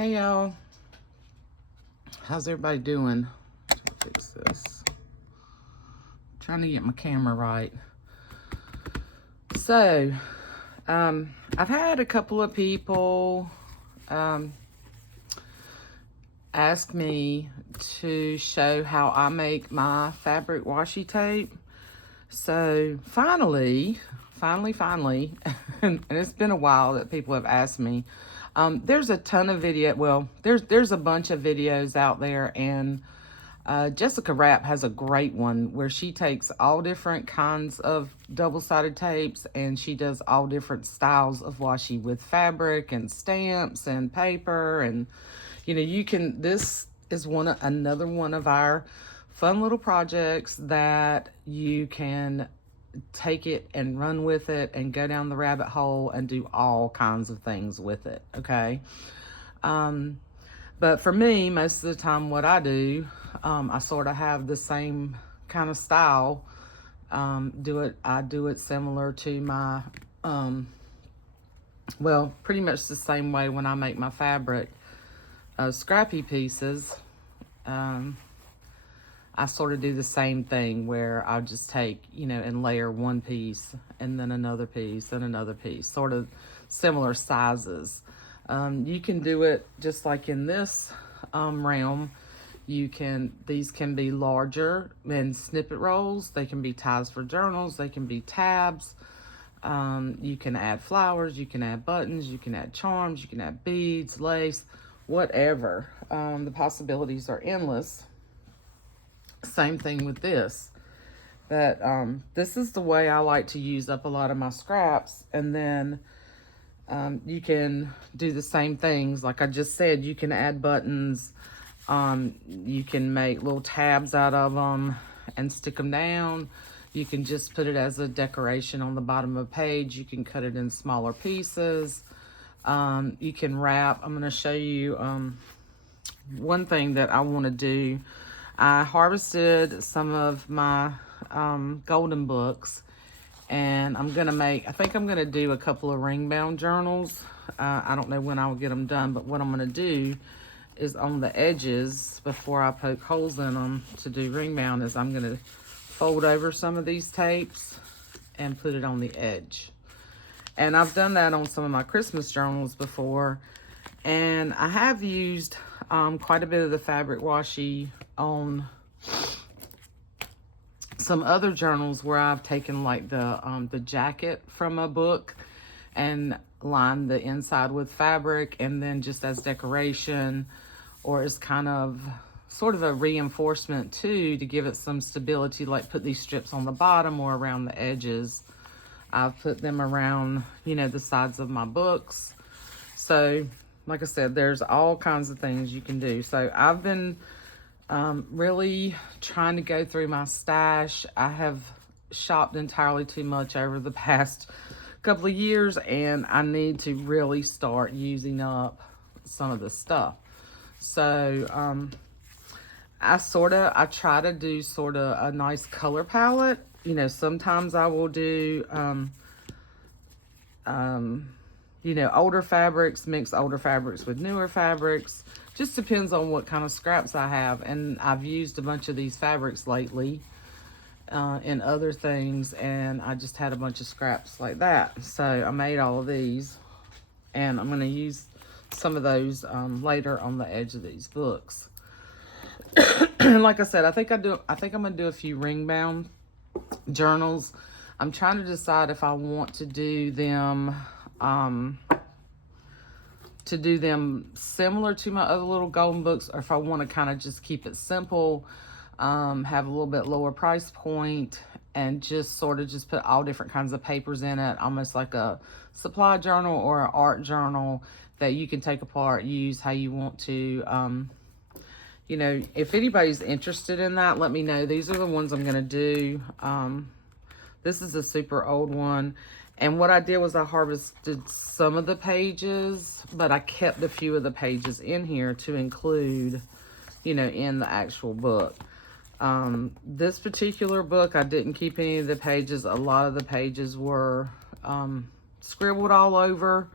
Hey y'all, how's everybody doing? Fix this. Trying to get my camera right. So, I've had a couple of people ask me to show how I make my fabric washi tape. So finally, and it's been a while that people have asked me. There's a ton of video. Well, there's a bunch of videos out there, and Jessica Rapp has a great one where she takes all different kinds of double-sided tapes and she does all different styles of washi with fabric and stamps and paper. And you can, this is another one of our fun little projects that you can take it and run with it and go down the rabbit hole and do all kinds of things with it. Okay. But for me, most of the time what I do, I sort of have the same kind of style. I do it similar to my, well, pretty much the same way when I make my fabric scrappy pieces. I sort of do the same thing where I'll just take, and layer one piece and then another piece and another piece, sort of similar sizes. You can do it just like in this realm. These can be larger and snippet rolls. They can be ties for journals. They can be tabs. You can add flowers. You can add buttons. You can add charms. You can add beads, lace, whatever. The possibilities are endless. Same thing with this. This is the way I like to use up a lot of my scraps. And then you can do the same things. Like I just said, you can add buttons. You can make little tabs out of them and stick them down. You can just put it as a decoration on the bottom of a page. You can cut it in smaller pieces. You can wrap. I'm going to show you one thing that I want to do. I harvested some of my golden books, and I think I'm going to do a couple of ring bound journals. I don't know when I will get them done, but what I'm going to do is on the edges, before I poke holes in them to do ring bound, is I'm going to fold over some of these tapes and put it on the edge. And I've done that on some of my Christmas journals before, and I have used quite a bit of the fabric washi on some other journals where I've taken like the jacket from a book and lined the inside with fabric, and then just as decoration, or as kind of sort of a reinforcement too, to give it some stability, like put these strips on the bottom or around the edges. I've put them around, the sides of my books. So like I said, there's all kinds of things you can do. So I've been really trying to go through my stash. I have shopped entirely too much over the past couple of years, and I need to really start using up some of the stuff. So I try to do sort of a nice color palette. Sometimes I will do older fabrics, mix older fabrics with newer fabrics. Just depends on what kind of scraps I have. And I've used a bunch of these fabrics lately in other things, and I just had a bunch of scraps like that. So I made all of these, and I'm going to use some of those later on the edge of these books. Like I said, I think I'm going to do a few ring bound journals. I'm trying to decide if I want to do them similar to my other little golden books, or if I want to kind of just keep it simple, have a little bit lower price point, and just sort of just put all different kinds of papers in it, almost like a supply journal or an art journal that you can take apart, use how you want to. If anybody's interested in that, let me know. These are the ones I'm going to do. This is a super old one. And what I did was I harvested some of the pages, but I kept a few of the pages in here to include, in the actual book. This particular book, I didn't keep any of the pages. A lot of the pages were scribbled all over,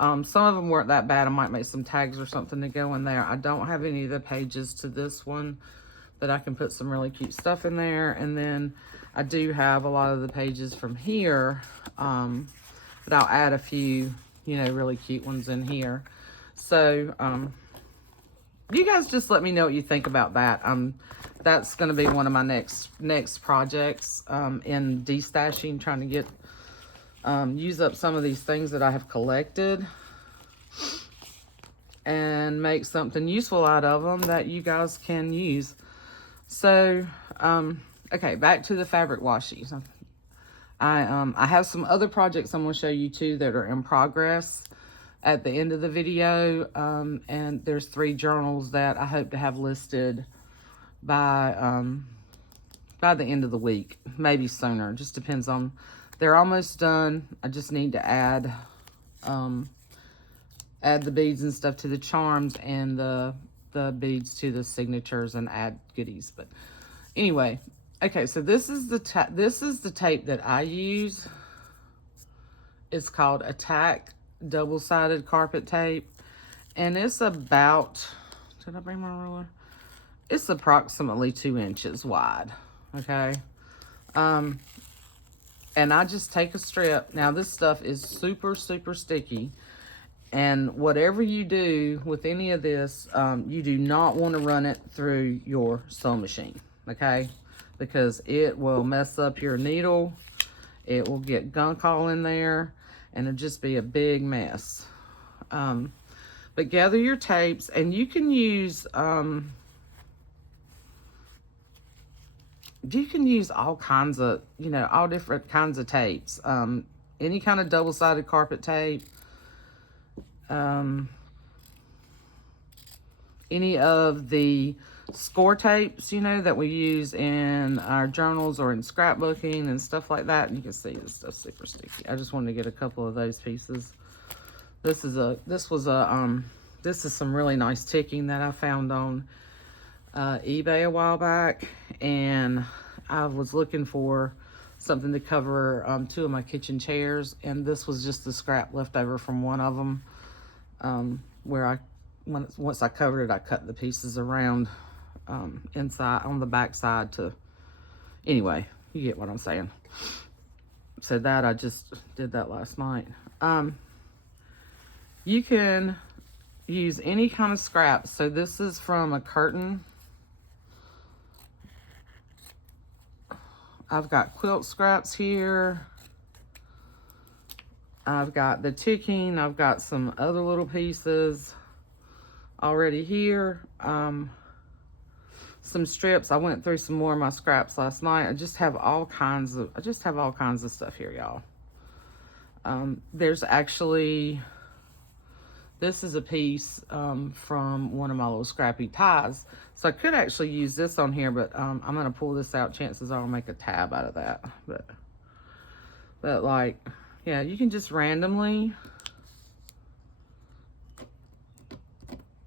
Some of them weren't that bad. I might make some tags or something to go in there. I don't have any of the pages to this one, but I can put some really cute stuff in there. And then I do have a lot of the pages from here, but I'll add a few, you know, really cute ones in here. So, you guys just let me know what you think about that. That's going to be one of my next projects, in destashing, trying to get, use up some of these things that I have collected and make something useful out of them that you guys can use. So, okay, back to the fabric washi. I have some other projects I'm going to show you too that are in progress at the end of the video, and there's 3 journals that I hope to have listed by the end of the week, maybe sooner. Just depends on, they're almost done. I just need to add the beads and stuff to the charms and the beads to the signatures and add goodies. But anyway, okay, so this is the tape that I use. It's called Attack double-sided carpet tape, and it's about, did I bring my ruler? It's approximately 2 inches wide. Okay, and I just take a strip. Now this stuff is super sticky, and whatever you do with any of this, you do not want to run it through your sewing machine, okay, because it will mess up your needle. It will get gunk all in there, and it'll just be a big mess. But gather your tapes, and you can use all kinds of, you know, all different kinds of tapes. Any kind of double-sided carpet tape, any of the score tapes, you know, that we use in our journals or in scrapbooking and stuff like that. And you can see this stuff's super sticky. I just wanted to get a couple of those pieces. This is some really nice ticking that I found on eBay a while back, and I was looking for something to cover 2 of my kitchen chairs, and this was just the scrap left over from one of them, where once I covered it, I cut the pieces around inside on the back side to, anyway, you get what I'm saying. So that, I just did that last night. You can use any kind of scraps. So this is from a curtain. I've got quilt scraps here. I've got the ticking. I've got some other little pieces already here. Some strips. I went through some more of my scraps last night. I just have all kinds of stuff here, y'all. There's actually, this is a piece from one of my little scrappy ties. So I could actually use this on here, but I'm going to pull this out. Chances are I'll make a tab out of that. But like, yeah, you can just randomly,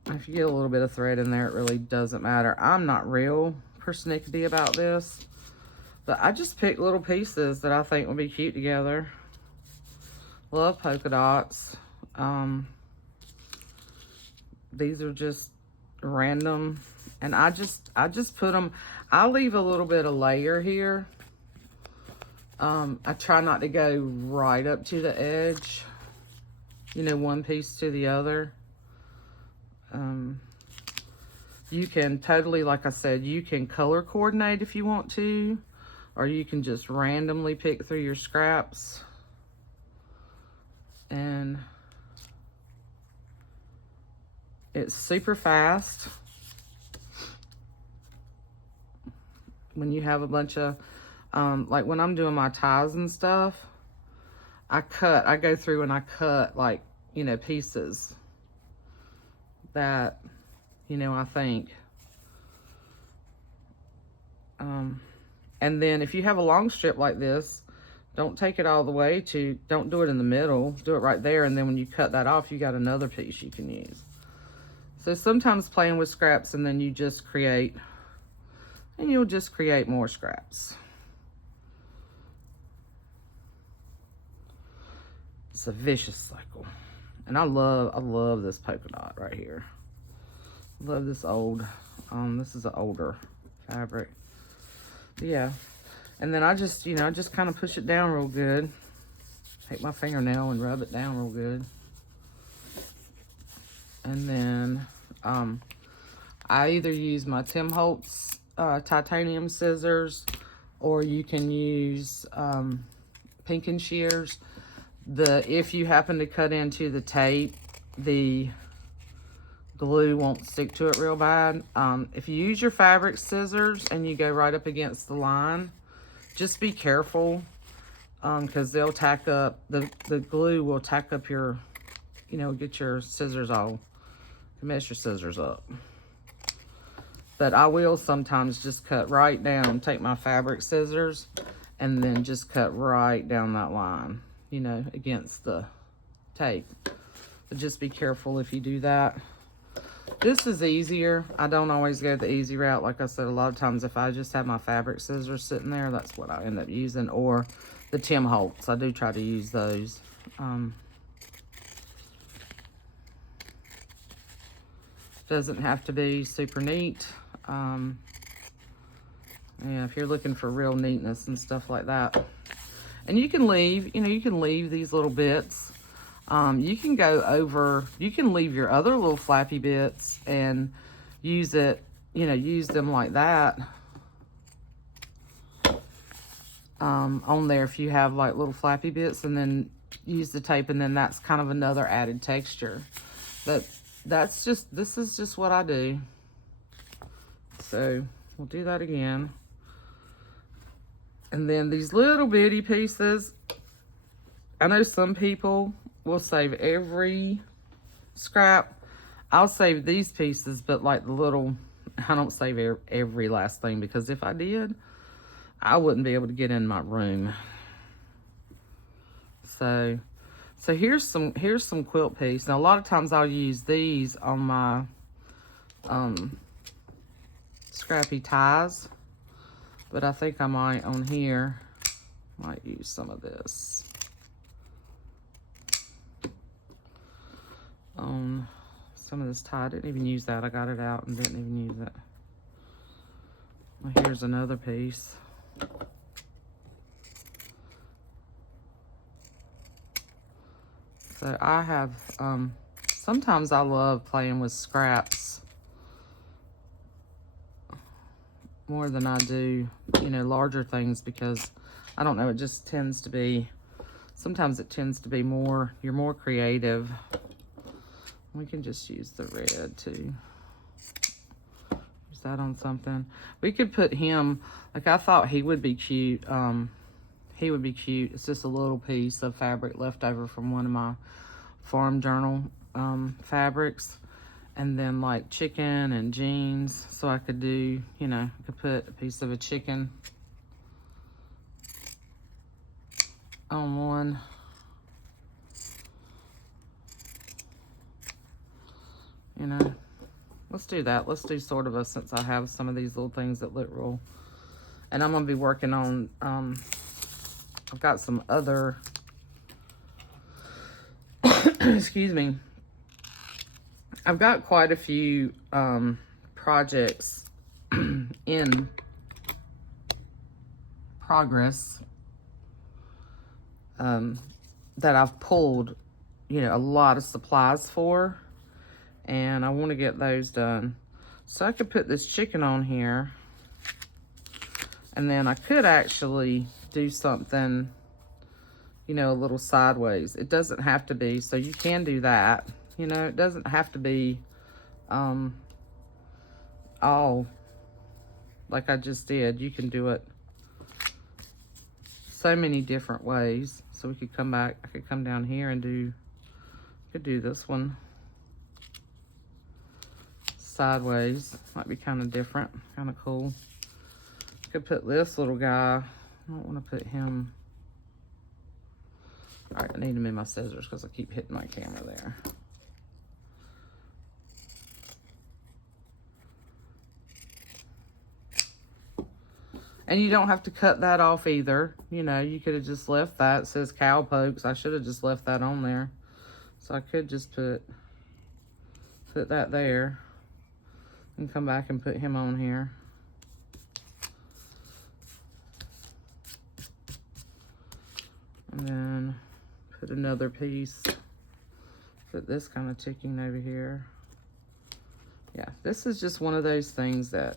if you get a little bit of thread in there, it really doesn't matter. I'm not real persnickety about this, but I just pick little pieces that I think will be cute together. Love polka dots. These are just random, and I just put them, I leave a little bit of layer here. I try not to go right up to the edge, you know, one piece to the other. You can totally, like I said, you can color coordinate if you want to, or you can just randomly pick through your scraps. And it's super fast. When you have a bunch of, like when I'm doing my ties and stuff, I go through and I cut, like, you know, pieces that, you know, I think. And then if you have a long strip like this, don't take it all the way to, don't do it in the middle, do it right there. And then when you cut that off, you got another piece you can use. So sometimes playing with scraps, and then you just create, and you'll just create more scraps. It's a vicious cycle. And I love this polka dot right here. Love this old, this is an older fabric. Yeah. And then I just, you know, I just kind of push it down real good. Take my fingernail and rub it down real good. And then I either use my Tim Holtz titanium scissors, or you can use pink and shears. If you happen to cut into the tape, the glue won't stick to it real bad. If you use your fabric scissors and you go right up against the line, just be careful, because they'll tack up, the glue will tack up your, you know, get your scissors all, mess your scissors up. But I will sometimes just cut right down, take my fabric scissors, and then just cut right down that line, you know, against the tape. But just be careful if you do that. This is easier. I don't always go the easy route. Like I said, a lot of times if I just have my fabric scissors sitting there, that's what I end up using. Or the Tim Holtz. I do try to use those. Doesn't have to be super neat. Yeah, if you're looking for real neatness and stuff like that. And you can leave, you know, you can leave these little bits. You can go over, you can leave your other little flappy bits and use it, you know, use them like that. On there if you have like little flappy bits, and then use the tape, and then that's kind of another added texture. But that's just, this is just what I do. So we'll do that again. And then these little bitty pieces, I know some people will save every scrap. I'll save these pieces, but like the little, I don't save every last thing, because if I did, I wouldn't be able to get in my room. So here's some quilt piece. Now a lot of times I'll use these on my scrappy ties, but I think I might on here, might use some of this on some of this tie. I didn't even use that. I got it out and didn't even use it. Well, here's another piece. So I have, sometimes I love playing with scraps more than I do, you know, larger things, because I don't know, it just tends to be, sometimes it tends to be more, you're more creative. We can just use the red too. Use that on something. We could put him, like I thought he would be cute. He would be cute. It's just a little piece of fabric left over from one of my farm journal fabrics. And then like chicken and jeans. So I could do, you know, I could put a piece of a chicken on one. You know, let's do that. Let's do sort of a, since I have some of these little things that look real. And I'm going to be working on, I've got some other, excuse me. I've got quite a few projects in progress that I've pulled, you know, a lot of supplies for, and I want to get those done. So I could put this chicken on here, and then I could actually do something, you know, a little sideways. It doesn't have to be, so you can do that. You know, it doesn't have to be all like I just did. You can do it so many different ways. So we could come back, I could come down here and do, could do this one sideways. Might be kind of different, kind of cool. Could put this little guy, I don't want to put him. All right, I need to move my scissors because I keep hitting my camera there. And you don't have to cut that off either. You know, you could have just left that. It says cow pokes. I should have just left that on there. So So I could just put that there and come back and put him on here. And then put another piece, put this kind of ticking over here. Yeah, this is just one of those things that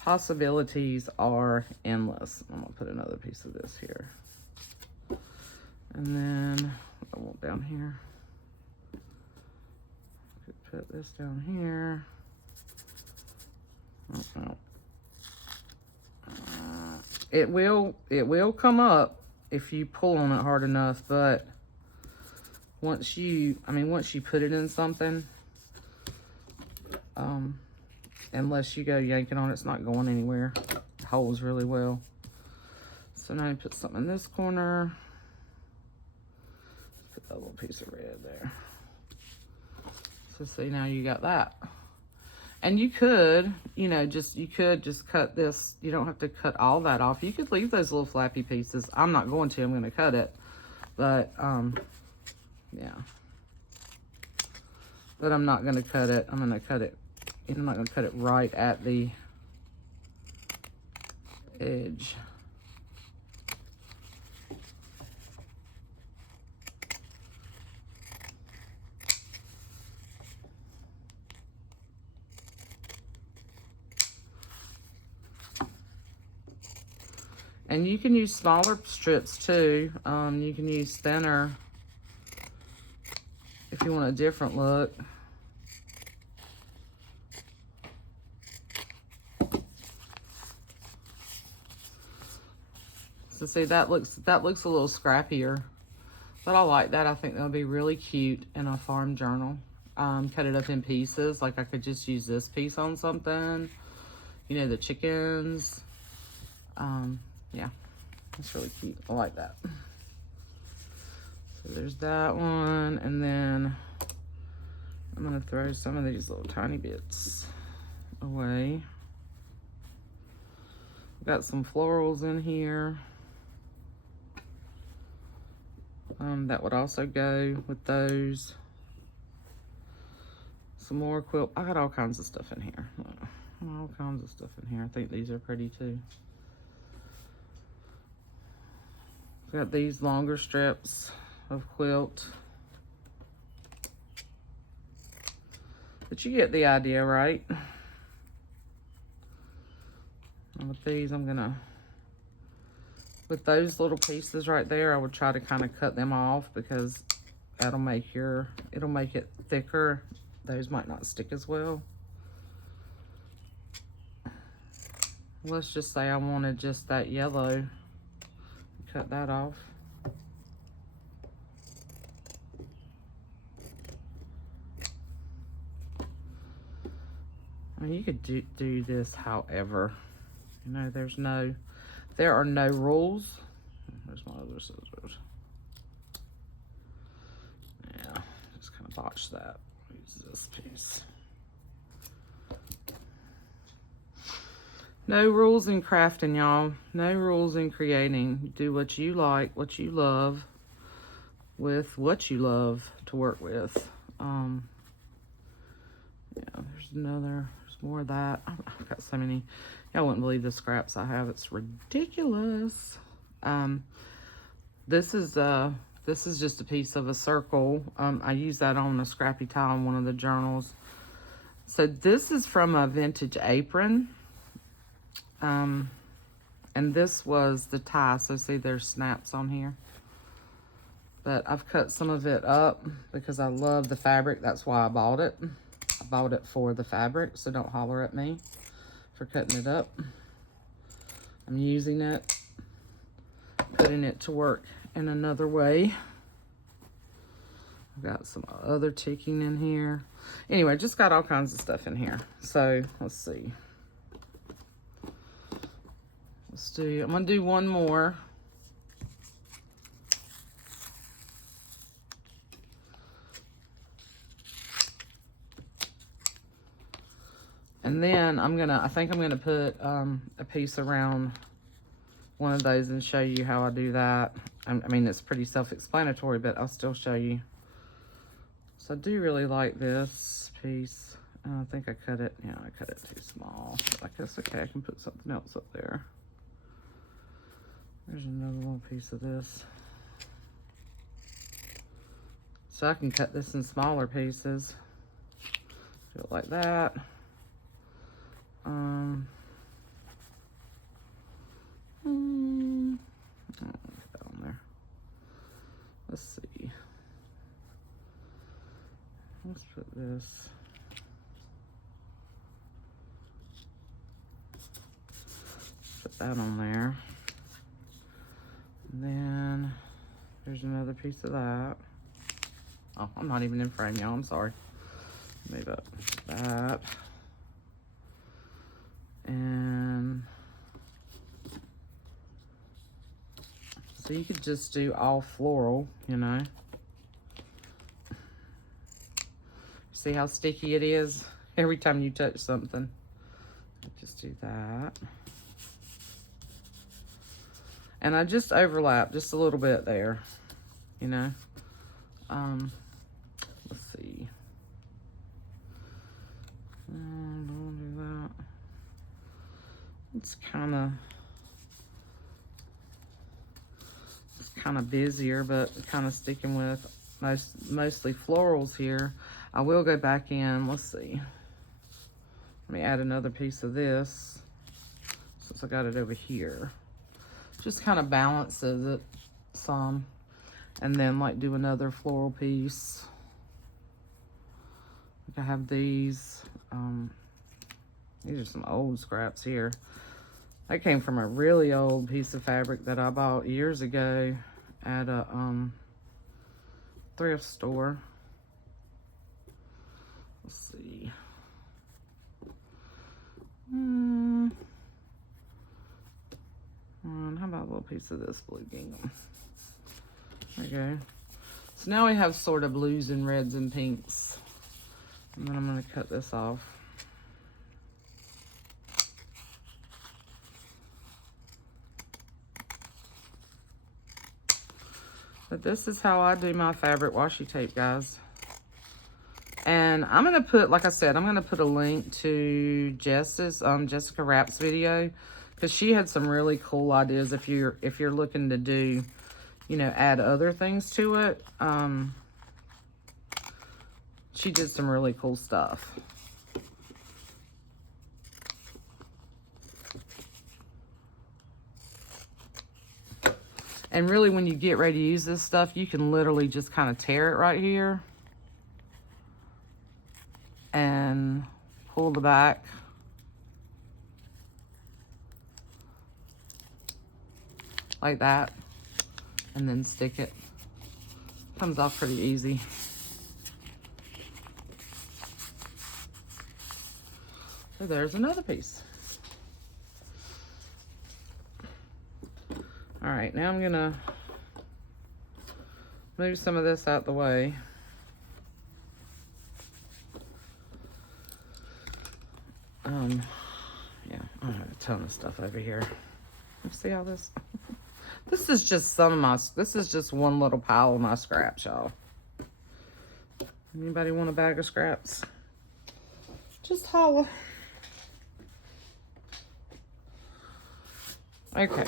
possibilities are endless. I'm gonna put another piece of this here. And then I want down here. Could put this down here. Oh. It will come up if you pull on it hard enough, but once you put it in something, unless you go yanking on it, it's not going anywhere. It holds really well. So now you put something in this corner. Put that little piece of red there. So see, now you got that. And you could, just cut this. You don't have to cut all that off. You could leave those little flappy pieces. I'm not going to. I'm going to cut it. But, yeah. But I'm not going to cut it. I'm going to cut it. I'm not going to cut it right at the edge. And you can use smaller strips too. You can use thinner if you want a different look. So see, that looks a little scrappier, but I like that. I think that'll be really cute in a farm journal. Cut it up in pieces. Like I could just use this piece on something. The chickens. Yeah, that's really cute. I like that. So there's that one, and then I'm gonna throw some of these little tiny bits away. Got some florals in here. That would also go with those. Some more quilt. I got all kinds of stuff in here. All kinds of stuff in here. I think these are pretty too. Got these longer strips of quilt. But you get the idea, right? And with these, with those little pieces right there, I would try to kind of cut them off because it'll make it thicker. Those might not stick as well. Let's just say I wanted just that yellow. Cut that off. I mean, you could do this however. There are no rules. There's my other scissors. Yeah, just kind of botch that. Use this piece. No rules in crafting, y'all. No rules in creating. Do what you like, what you love, with what you love to work with. Yeah, there's more of that. I've got so many. Y'all wouldn't believe the scraps I have. It's ridiculous. This is just a piece of a circle. I use that on a scrappy tile in one of the journals. So this is from a vintage apron. And this was the tie. So see, there's snaps on here. But I've cut some of it up because I love the fabric. That's why I bought it. I bought it for the fabric, so don't holler at me for cutting it up. I'm using it, putting it to work in another way. I've got some other ticking in here. Anyway, just got all kinds of stuff in here. So let's see. I'm gonna do one more. And then I think I'm gonna put a piece around one of those and show you how I do that. I mean, it's pretty self-explanatory, but I'll still show you. So I do really like this piece. I think I cut it, yeah, I cut it too small. I guess, okay, I can put something else up there. There's another little piece of this. So I can cut this in smaller pieces. Do it like that. Put that on there. Let's see. Let's put this. Put that on there. And then there's another piece of that. Oh, I'm not even in frame, y'all. I'm sorry. Move up that. And so you could just do all floral, you know. See how sticky it is every time you touch something. Just do that. And I just overlap just a little bit there, you know. Let's see. Don't do that. It's kind of busier, but kind of sticking with mostly florals here. I will go back in. Let's see. Let me add another piece of this since I got it over here. Just kind of balances it some. And then like do another floral piece. I have these. These are some old scraps here. That came from a really old piece of fabric that I bought years ago at a thrift store. Let's see. How about a little piece of this blue gingham? There we go. So now we have sort of blues and reds and pinks. And then I'm going to cut this off. But this is how I do my fabric washi tape, guys. And I'm going to put, like I said, I'm going to put a link to Jess's, Jessica Rapp's video. Because she had some really cool ideas if you're looking to do, you know, add other things to it. She did some really cool stuff. And really, when you get ready to use this stuff, you can literally just kind of tear it right here. And pull the back. Like that. And then stick it. Comes off pretty easy. So there's another piece. All right, now I'm gonna move some of this out the way. Yeah, I have a ton of stuff over here. You see all this? This is just this is just one little pile of my scraps, y'all. Anybody want a bag of scraps? Just holla. Okay.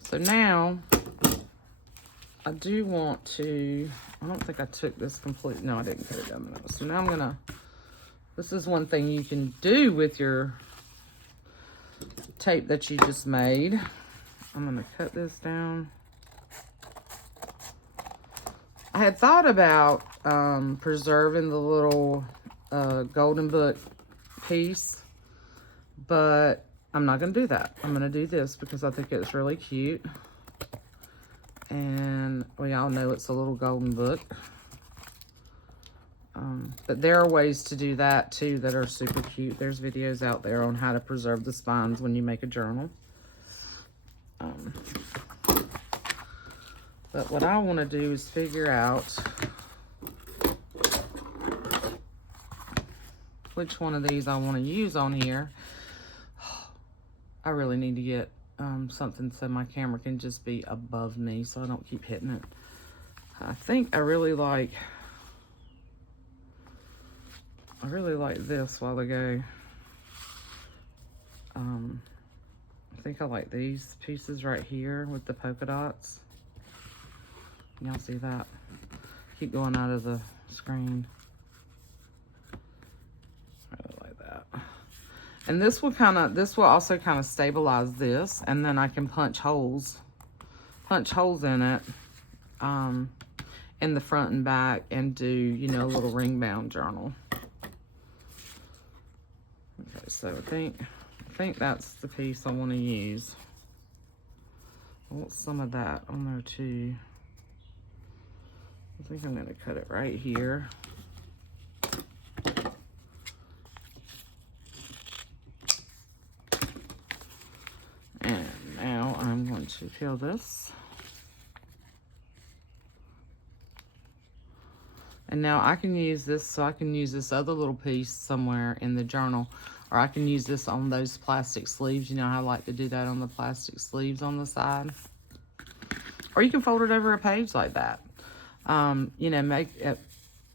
So now, I do want to, I don't think I took this complete, no, I didn't cut it down the middle. So now I'm gonna, this is one thing you can do with your tape that you just made. I'm gonna cut this down. I had thought about preserving the little golden book piece, but I'm not gonna do that. I'm gonna do this because I think it's really cute. And we all know it's a little golden book. But there are ways to do that too that are super cute. There's videos out there on how to preserve the spines when you make a journal. But what I want to do is figure out which one of these I want to use on here. I really need to get something so my camera can just be above me so I don't keep hitting it. I think I really like this while ago. I think I like these pieces right here with the polka dots. Y'all see that? Keep going out of the screen. I really like that. And this will also kind of stabilize this, and then I can punch holes in it, in the front and back, and do, you know, a little ring bound journal. Okay, so I think that's the piece I want to use. I want some of that on there too. I think I'm going to cut it right here. And now I'm going to peel this. And now I can use this, so I can use this other little piece somewhere in the journal, or I can use this on those plastic sleeves. You know how I like to do that on the plastic sleeves on the side. Or you can fold it over a page like that. You know,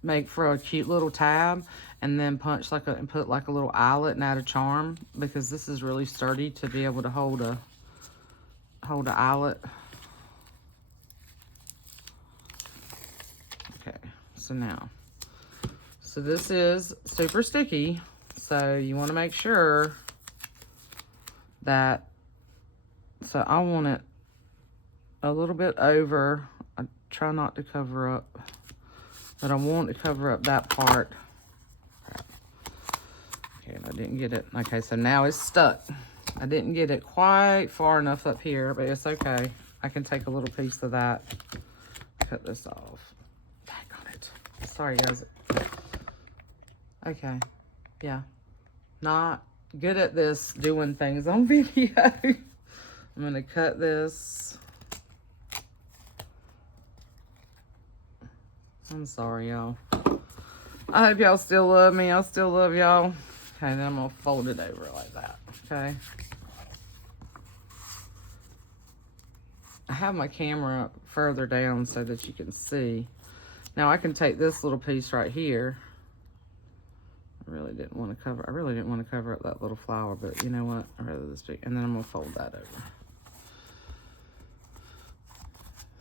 make for a cute little tab, and then and put like a little eyelet and add a charm, because this is really sturdy to be able to hold a eyelet. Okay, so this is super sticky, so you want to make sure that, so I want it a little bit over. I try not to cover up, but I want to cover up that part. Okay, and I didn't get it. Okay, so now it's stuck. I didn't get it quite far enough up here, but it's okay. I can take a little piece of that, cut this off. Dang on it. Sorry, guys. Okay, yeah. Not good at this, doing things on video. I'm gonna cut this. I'm sorry, y'all. I hope y'all still love me. I still love y'all. Okay, then I'm gonna fold it over like that, okay? I have my camera further down so that you can see. Now I can take this little piece right here. I really didn't want to cover up that little flower, but you know what? I'd rather this big. And then I'm gonna fold that over.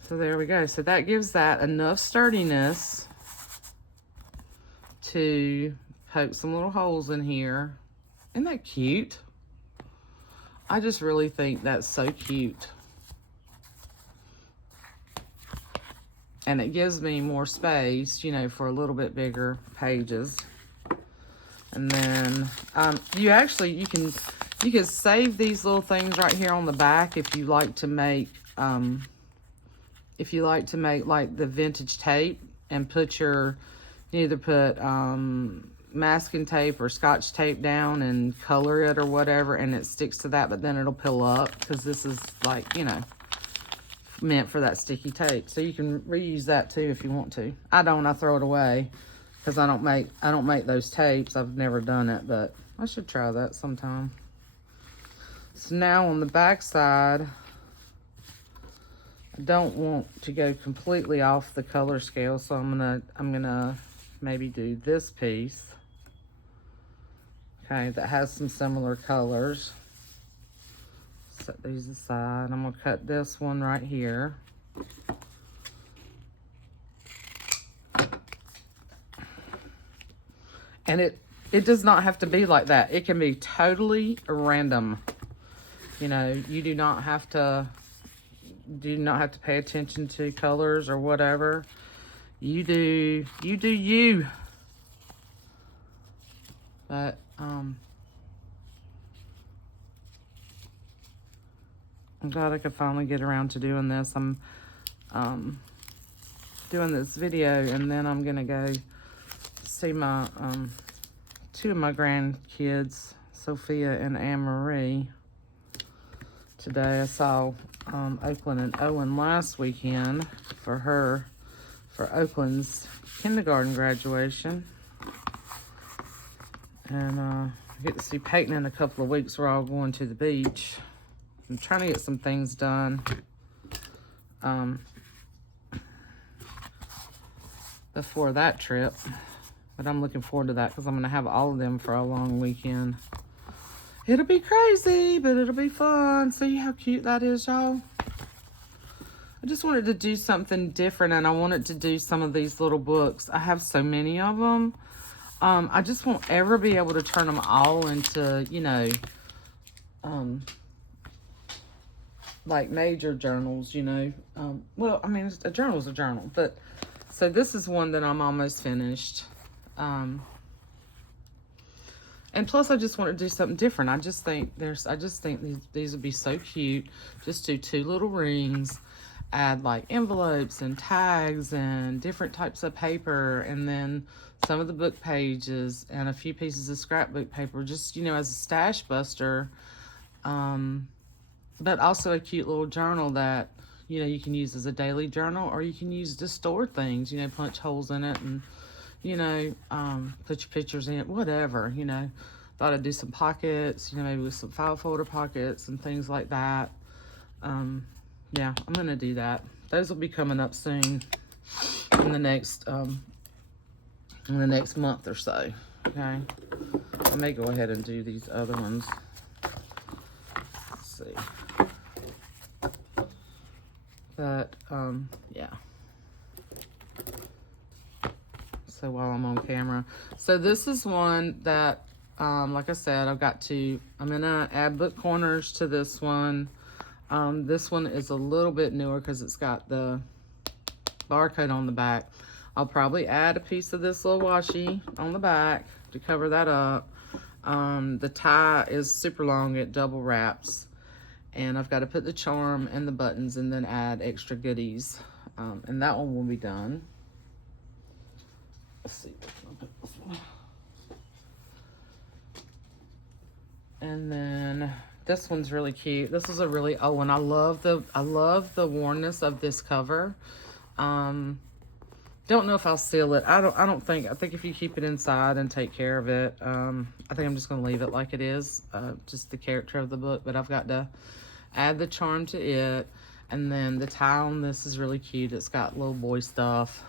So there we go. So that gives that enough sturdiness to poke some little holes in here. Isn't that cute? I just really think that's so cute. And it gives me more space, you know, for a little bit bigger pages. And then you can save these little things right here on the back if you like to make like the vintage tape, and you either put masking tape or scotch tape down and color it or whatever, and it sticks to that, but then it'll peel up, because this is, like, you know, meant for that sticky tape. So you can reuse that too if you want to. I throw it away, because I don't make those tapes. I've never done it, but I should try that sometime. So now on the back side, I don't want to go completely off the color scale, so I'm gonna maybe do this piece, okay, that has some similar colors. Set these aside. I'm gonna cut this one right here. And it does not have to be like that. It can be totally random. You know, you do not have to pay attention to colors or whatever. You do you. But I'm glad I could finally get around to doing this. I'm doing this video, and then I'm gonna go see my two of my grandkids, Sophia and Anne-Marie. Today I saw Oakland and Owen last weekend for Oakland's kindergarten graduation. And I get to see Peyton in a couple of weeks. We're all going to the beach. I'm trying to get some things done before that trip. But I'm looking forward to that because I'm going to have all of them for a long weekend. It'll be crazy, but it'll be fun. See how cute that is, y'all? I just wanted to do something different, and I wanted to do some of these little books. I have so many of them. I just won't ever be able to turn them all into, you know, like major journals, you know. Well, I mean, a journal's a journal, but so this is one that I'm almost finished. And plus, I just want to do something different. I just think these would be so cute. Just do 2 little rings, add like envelopes and tags and different types of paper, and then some of the book pages and a few pieces of scrapbook paper, just, you know, as a stash buster. But also a cute little journal that, you know, you can use as a daily journal, or you can use to store things, you know, punch holes in it and, you know, put your pictures in it, whatever, you know. Thought I'd do some pockets, you know, maybe with some file folder pockets and things like that. Yeah, I'm going to do that. Those will be coming up soon in the next month or so, okay? I may go ahead and do these other ones. Let's see. But, yeah. So while I'm on camera. So this is one that, like I said, I'm going to add book corners to this one. This one is a little bit newer because it's got the barcode on the back. I'll probably add a piece of this little washi on the back to cover that up. The tie is super long, it double wraps. And I've got to put the charm and the buttons and then add extra goodies. And that one will be done. Let's see. I'll put this one. And then this one's really cute. This is a really old one. I love the wornness of this cover. Don't know if I'll seal it. I think if you keep it inside and take care of it, I think I'm just gonna leave it like it is, just the character of the book. But I've got to add the charm to it, and then the tie on this is really cute. It's got little boy stuff.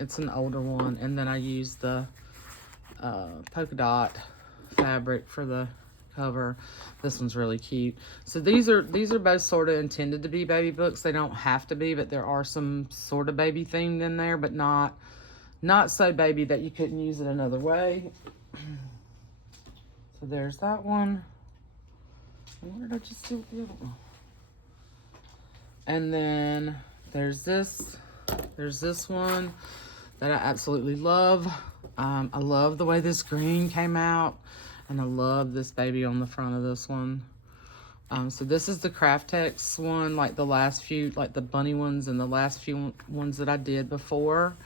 It's an older one, and then I used the polka dot fabric for the cover. This one's really cute. So these are both sort of intended to be baby books. They don't have to be, but there are some sort of baby themed in there, but not so baby that you couldn't use it another way. So there's that one. What did I just do with the other one? And then there's this one that I absolutely love. I love the way this green came out, and I love this baby on the front of this one. So this is the Craftex one, like the last few, like the bunny ones and the last few ones that I did before.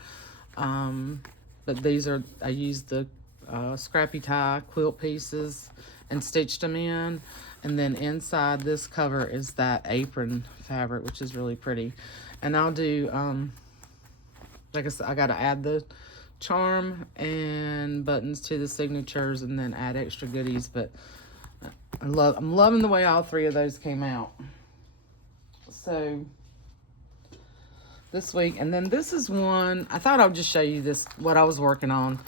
But these are, I used the scrappy tie quilt pieces and stitched them in. And then inside this cover is that apron fabric, which is really pretty. And I'll do, like I said, I got to add the charm and buttons to the signatures and then add extra goodies. But I'm loving the way all 3 of those came out. So this week, and then this is one, I thought I'd just show you this, what I was working on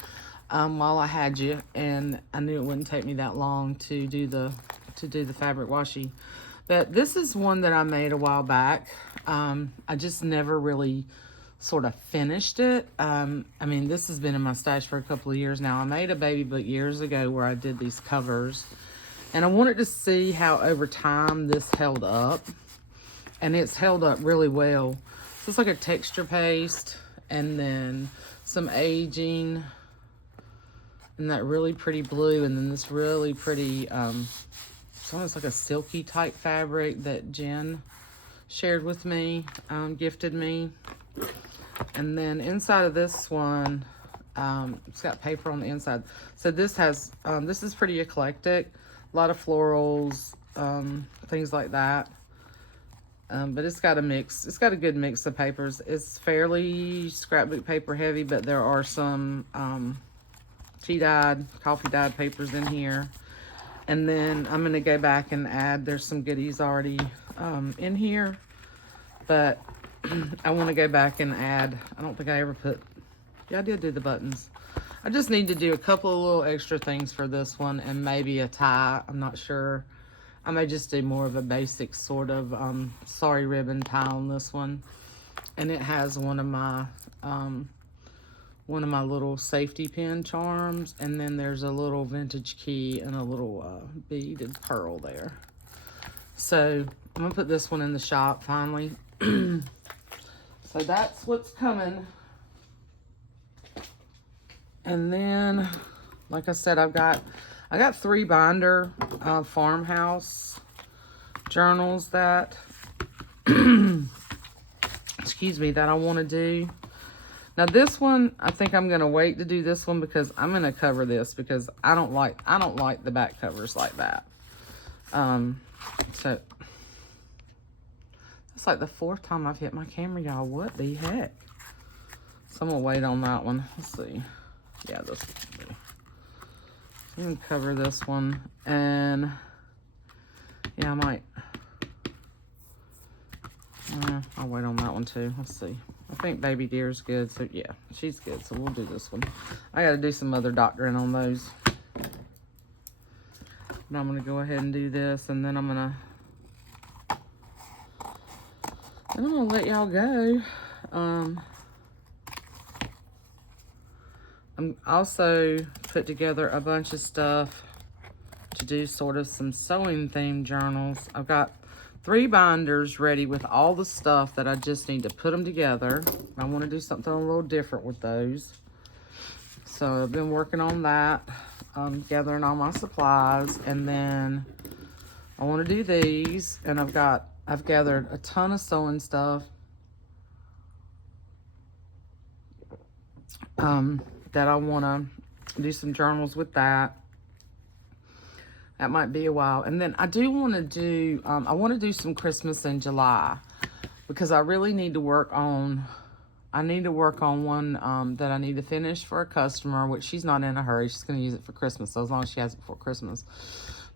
while I had you, and I knew it wouldn't take me that long to do the fabric washi. But this is one that I made a while back. I just never really sort of finished it. I mean, this has been in my stash for a couple of years now. I made a baby book years ago where I did these covers, and I wanted to see how over time this held up, and it's held up really well. So it's like a texture paste, and then some aging, and that really pretty blue, and then this really pretty, it's almost like a silky type fabric that Jen shared with me, gifted me. And then inside of this one, it's got paper on the inside. So this has, this is pretty eclectic. A lot of florals, things like that. But it's got a mix. It's got a good mix of papers. It's fairly scrapbook paper heavy, but there are some tea dyed, coffee dyed papers in here. And then I'm going to go back and add, there's some goodies already in here, but I want to go back and add, I don't think I ever put, yeah, I did do the buttons. I just need to do a couple of little extra things for this one and maybe a tie. I'm not sure. I may just do more of a basic sort of sorry ribbon tie on this one. And it has one of my little safety pin charms, and then there's a little vintage key and a little beaded pearl there. So I'm gonna put this one in the shop finally. So that's what's coming. And then, like I said, I got 3 binder farmhouse journals that excuse me, that I want to do. Now this one, I think I'm gonna wait to do this one because I'm gonna cover this because I don't like the back covers like that. So it's like the 4th time I've hit my camera, y'all. What the heck? So I'm gonna wait on that one. Let's see. Yeah, this one. I'm gonna cover this one, and yeah, I might. I'll wait on that one too. Let's see. I think Baby Deer's good, so yeah, she's good. So we'll do this one. I got to do some other doctoring on those. But I'm gonna go ahead and do this, and then I'm gonna let y'all go. I'm also put together a bunch of stuff to do sort of some sewing themed journals. I've got 3 binders ready with all the stuff that I just need to put them together. I want to do something a little different with those. So I've been working on that, gathering all my supplies, and then I want to do these, and I've gathered a ton of sewing stuff that I want to do some journals with that. That might be a while. And then I do want to do, I want to do some Christmas in July because I really need to work on, one that I need to finish for a customer, which she's not in a hurry. She's going to use it for Christmas, so as long as she has it before Christmas.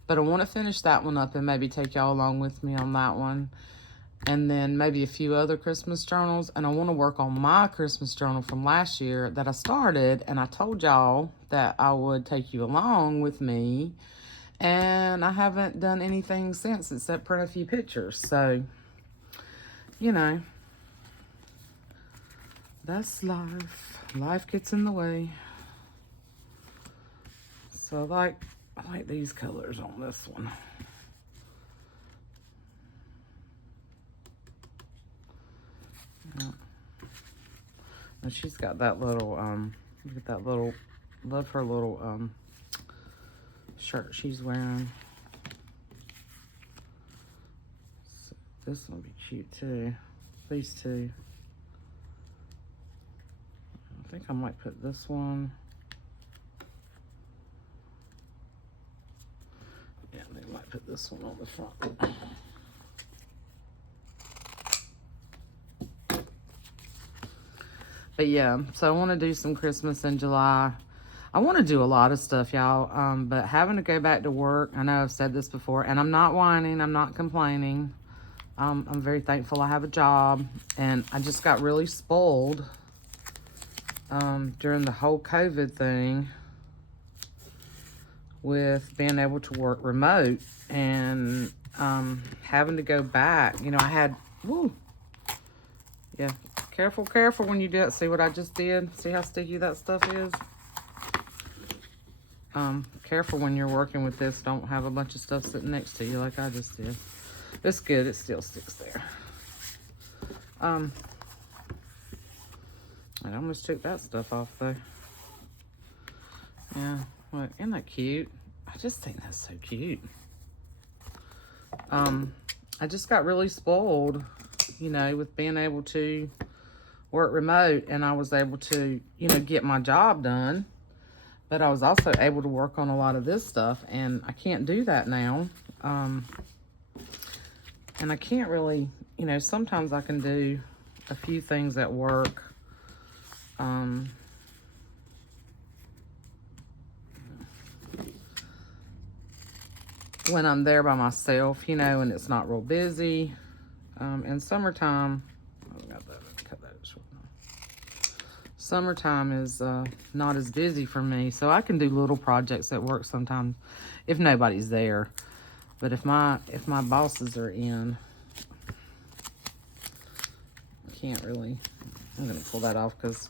But I want to finish that one up and maybe take y'all along with me on that one. And then maybe a few other Christmas journals. And I want to work on my Christmas journal from last year that I started. And I told y'all that I would take you along with me. And I haven't done anything since except print a few pictures. So, you know, that's life. Life gets in the way. So I like these colors on this one. Yeah. And she's got that little, look at that little, love her little, shirt she's wearing. So this one will be cute too. These two. I think I might put this one. Yeah, they might put this one on the front. But yeah, so I want to do some Christmas in July. I want to do a lot of stuff, y'all, but having to go back to work, I know I've said this before, and I'm not whining, I'm not complaining. I'm very thankful I have a job, and I just got really spoiled during the whole COVID thing with being able to work remote and having to go back. You know, I had, yeah, careful when you do it. See what I just did? See how sticky that stuff is? Careful when you're working with this. Don't have a bunch of stuff sitting next to you like I just did. It's good. It still sticks there. I almost took that stuff off though. Yeah. Look, isn't that cute? I just think that's so cute. I just got really spoiled, you know, with being able to work remote, and I was able to, you know, get my job done. But I was also able to work on a lot of this stuff, and I can't do that now. And I can't really, you know, sometimes I can do a few things at work. when I'm there by myself, you know, and it's not real busy. In summertime, oh, got that, cut that short now. Summertime is not as busy for me, so I can do little projects at work sometimes if nobody's there. But if my bosses are in, I can't really. I'm gonna pull that off because,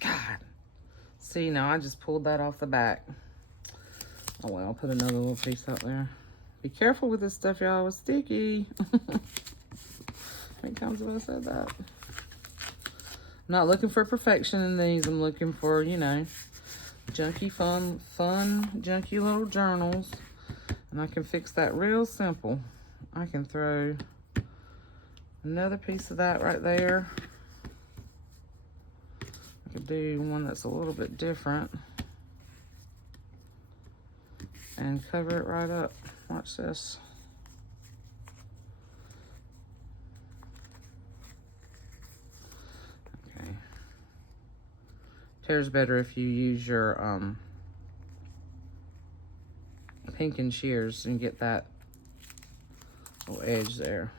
God, see, now I just pulled that off the back. Oh well, I'll put another little piece out there. Be careful with this stuff, y'all. It's sticky. How many times have I said that? I'm not looking for perfection in these. I'm looking for, you know, junky fun, junky little journals. And I can fix that real simple. I can throw another piece of that right there. I could do one that's a little bit different. And cover it right up. Watch this. Okay. Tears better if you use your pink and shears and get that little edge there.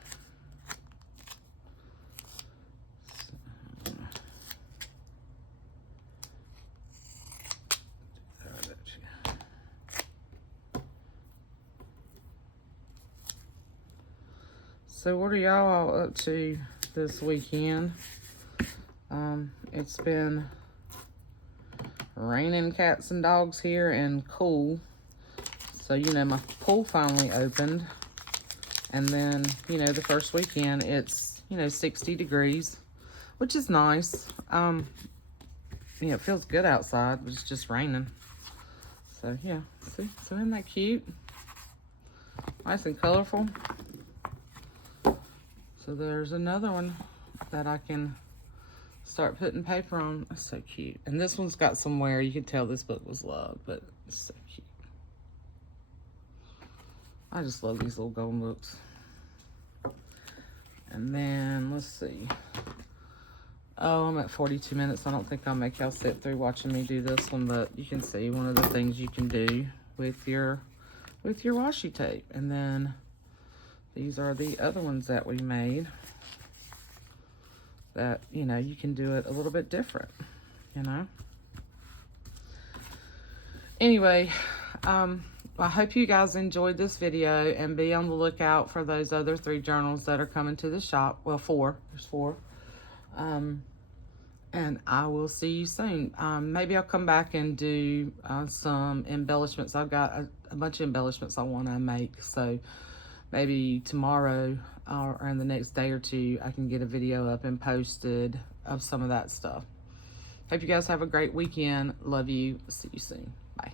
So what are y'all all up to this weekend? It's been raining cats and dogs here and cool. So, you know, my pool finally opened. And then, you know, the first weekend, it's, you know, 60 degrees, which is nice. You know, it feels good outside, but it's just raining. So, yeah, see? So isn't that cute? Nice and colorful. So there's another one that I can start putting paper on. That's so cute. And this one's got some wear. You can tell this book was loved, but it's so cute. I just love these little golden books. And then, let's see. Oh, I'm at 42 minutes. I don't think I'll make y'all sit through watching me do this one, but you can see one of the things you can do with your washi tape. And then these are the other ones that we made that, you know, you can do it a little bit different, you know. Anyway, I hope you guys enjoyed this video, and be on the lookout for those other 3 journals that are coming to the shop. Well, 4. There's 4. And I will see you soon. Maybe I'll come back and do some embellishments. I've got a bunch of embellishments I want to make, so maybe tomorrow or in the next day or 2, I can get a video up and posted of some of that stuff. Hope you guys have a great weekend. Love you. See you soon. Bye.